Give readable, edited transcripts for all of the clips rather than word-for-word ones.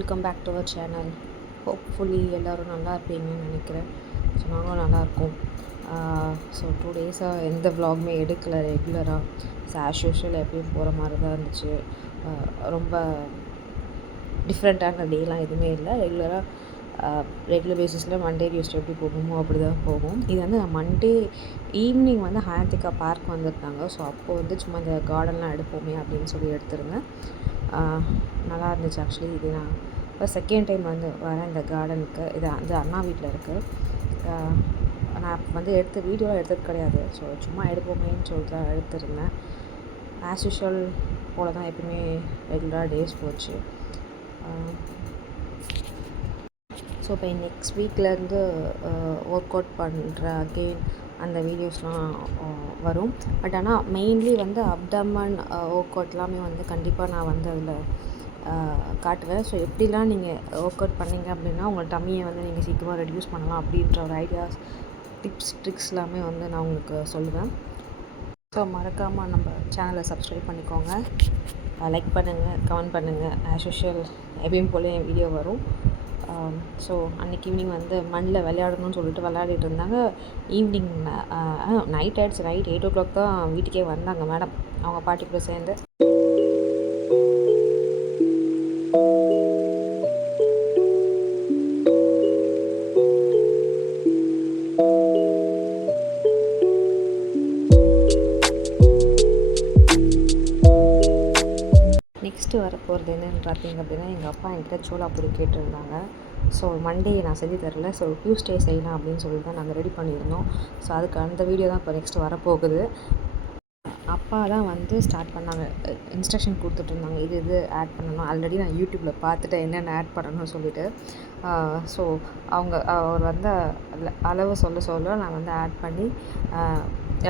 Welcome back to our channel. Hopefully எல்லோரும் நல்லா இருப்பீங்கன்னு நினைக்கிறேன். ஸோ நாங்களும் நல்லாயிருக்கோம். ஸோ 2 டேஸாக எந்த விலாகுமே எடுக்கலை ரெகுலராக. ஸோ ஆஸ் யூஷுவல் எப்பயும் போகிற மாதிரி தான் இருந்துச்சு. ரொம்ப டிஃப்ரெண்ட்டான டேலாம் எதுவுமே இல்லை. ரெகுலர் பேசிஸில் மண்டே டியூஸ்டே எப்படி போகுமோ அப்படி தான் போகும். இது வந்து நான் மண்டே ஈவினிங் வந்து ஹயாத்திகா பார்க் வந்திருந்தாங்க. ஸோ அப்போது வந்து சும்மா இந்த கார்டன்லாம் எடுப்போமே அப்படின்னு சொல்லி எடுத்திருந்தேன். நல்லா இருந்துச்சு. ஆக்சுவலி இது நான் இப்போ செகண்ட் டைம் வந்து வரேன் இந்த கார்டனுக்கு. இது வந்து அண்ணா வீட்டில் இருக்குது. நான் வந்து வீடியோலாம் எடுத்தது கிடையாது. ஸோ சும்மா எடுப்போமேன்னு சொல்லிட்டு தான் எடுத்திருந்தேன். ஆஸ் யூஷுவல் போல் தான் எப்பவுமே ரெகுலராக டேஸ் போச்சு. ஸோ இப்போ நெக்ஸ்ட் வீக்லேருந்து ஒர்க் அவுட் பண்ணுற அகெயின் அந்த வீடியோஸ்லாம் வரும். பட் ஆனால் மெயின்லி வந்து அப்டமன் ஒர்க் அவுட் எல்லாமே வந்து கண்டிப்பாக நான் வந்து அதில் காட்டுவேன். ஸோ எப்படிலாம் நீங்கள் ஒர்க் அவுட் பண்ணிங்க அப்படின்னா உங்கள் டம்மியை வந்து நீங்கள் சீக்கிரமாக ரெடியூஸ் பண்ணலாம் அப்படின்ற ஒரு ஐடியாஸ், டிப்ஸ், ட்ரிக்ஸ் எல்லாமே வந்து நான் உங்களுக்கு சொல்லுவேன். ஸோ மறக்காமல் நம்ம சேனலை சப்ஸ்கிரைப் பண்ணிக்கோங்க, லைக் பண்ணுங்கள், கமெண்ட் பண்ணுங்கள். ஆஸ் யூஷுவல் எப்பயும் போல் என் வீடியோ வரும். ஸோ அன்றைக்கி ஈவினிங் வந்து மண்ணில் விளையாடணும்னு சொல்லிட்டு விளையாடிட்டு இருந்தாங்க. ஈவினிங் நைட் ஆகிடுச்சு. நைட் 8 o'clock தான் வீட்டுக்கே வந்தாங்க மேடம், அவங்க பாட்டி கூட சேர்ந்து. நெக்ஸ்ட்டு வரப்போகிறது என்னென்னு பார்த்தீங்க அப்படின்னா, எங்கள் அப்பா என்கிட்ட சோளாபூரி கேட்டிருந்தாங்க. ஸோ மண்டே நான் செஞ்சு தரல. ஸோ டியூஸ்டே செய்யலாம் அப்படின்னு சொல்லி தான் நாங்கள் ரெடி பண்ணியிருந்தோம். ஸோ அதுக்கு அந்த வீடியோ தான் இப்போ நெக்ஸ்ட்டு வரப்போகுது. அப்பா தான் வந்து ஸ்டார்ட் பண்ணாங்க, இன்ஸ்ட்ரக்ஷன் கொடுத்துட்ருந்தாங்க. இது ஆட் பண்ணணும். ஆல்ரெடி நான் யூடியூப்பில் பார்த்துட்டு என்னென்ன ஆட் பண்ணணும்னு சொல்லிவிட்டு. ஸோ அவர் வந்து அளவு சொல்ல நான் வந்து ஆட் பண்ணி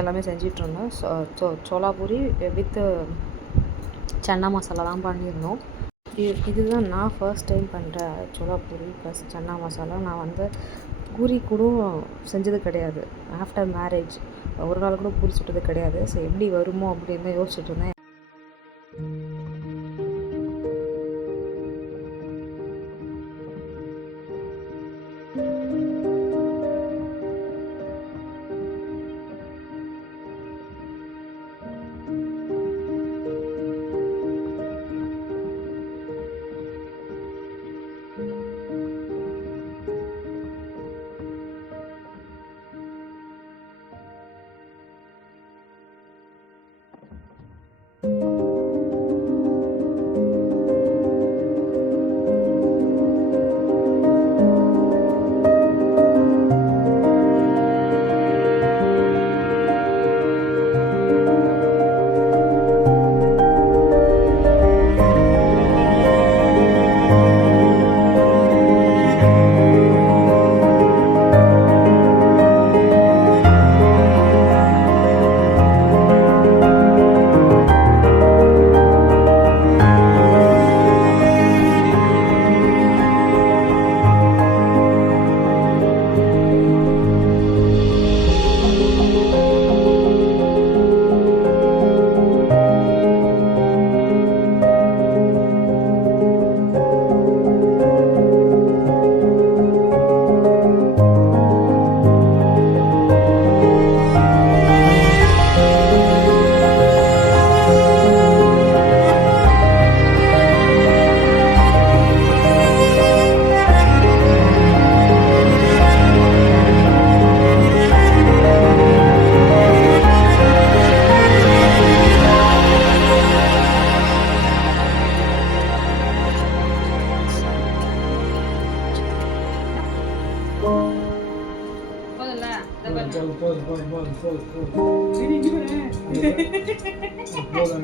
எல்லாமே செஞ்சிட்ருந்தோம். ஸோ சோளாபூரி வித்து சன்னா மசாலா தான் பண்ணியிருந்தோம். இதுதான் நான் ஃபர்ஸ்ட் டைம் பண்ணுற சோளாபூரி ப்ளஸ் சன்னா மசாலா. நான் வந்து பூரி கூட செஞ்சது கிடையாது. ஆஃப்டர் மேரேஜ் ஒரு நாள் கூட பூரி சுட்டது கிடையாது. ஸோ எப்படி வருமோ அப்படின்னு தான் யோசிச்சுட்டு இருந்தேன்.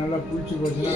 நல்லா குளிச்சு போச்சுன்னா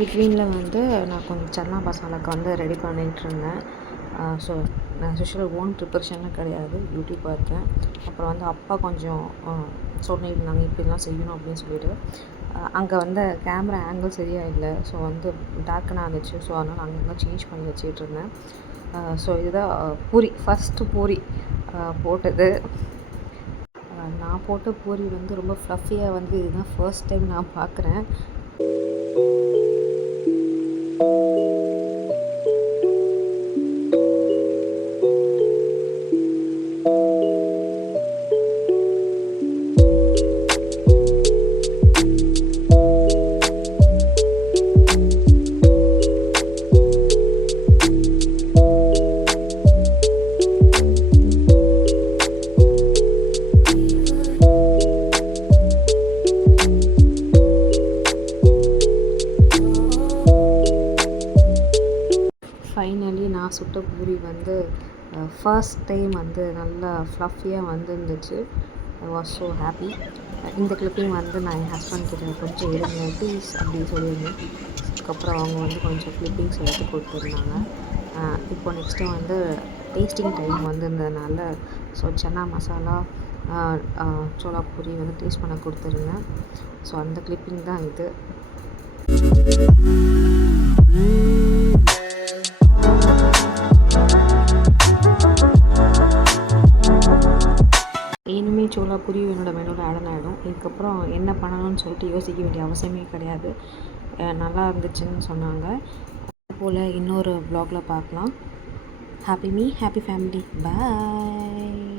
பிட்வீனில் வந்து நான் கொஞ்சம் சன்னா மசாலாவுக்கு வந்து ரெடி பண்ணிகிட்ருந்தேன். ஸோ நான் யூஷுவல் ஓன் ப்ரிப்பரேஷன்லாம் கிடையாது, யூடியூப் பார்த்தேன். அப்புறம் வந்து அப்பா கொஞ்சம் சொல்லியிருந்தாங்க இப்படிலாம் செய்யணும் அப்படின்னு சொல்லிட்டு. அங்கே வந்து கேமரா ஆங்கிள் சரியாக இல்லை, ஸோ வந்து டார்க்கனாக இருந்துச்சு. ஸோ அதனால் அங்கங்கே சேஞ்ச் பண்ணி வச்சுக்கிட்ருந்தேன். ஸோ இதுதான் பூரி, ஃபஸ்ட்டு பூரி போட்டது. நான் போட்ட பூரி வந்து ரொம்ப ஃப்ளஃபியாக வந்து இதுதான் ஃபர்ஸ்ட் டைம் நான் பார்க்குறேன். ஃபைனலி நான் சுட்ட பூரி வந்து ஃபர்ஸ்ட் டைம் வந்து நல்லா ஃப்ளஃபியாக வந்துருந்துச்சு. I was so happy. இந்த கிளிப்பிங் வந்து நான் என் ஹஸ்பண்ட் கிட்ட கொஞ்சம் எடுங்க ப்ளீஸ் அப்படின்னு சொல்லியிருந்தேன். அதுக்கப்புறம் அவங்க வந்து கொஞ்சம் கிளிப்பிங்ஸ் எடுத்து கொடுத்துருந்தாங்க. இப்போ நெக்ஸ்ட்டு வந்து டேஸ்டிங் டைம் வந்திருந்ததுனால ஸோ சன்னா மசாலா சோளா பூரி வந்து டேஸ்ட் பண்ண கொடுத்துருந்தேன். ஸோ அந்த கிளிப்பிங் தான் இது. இனிமே சோளா பூரி என்னோடய மெனுவில் ஆட் ஆகிடும். இதுக்கப்புறம் என்ன பண்ணணும்னு சொல்லிட்டு யோசிக்க வேண்டிய அவசியமே கிடையாது. நல்லா இருந்துச்சுன்னு சொன்னாங்க. அதுபோல் இன்னொரு வ்ளாகில் பார்க்கலாம். Happy me, happy family. பாய்.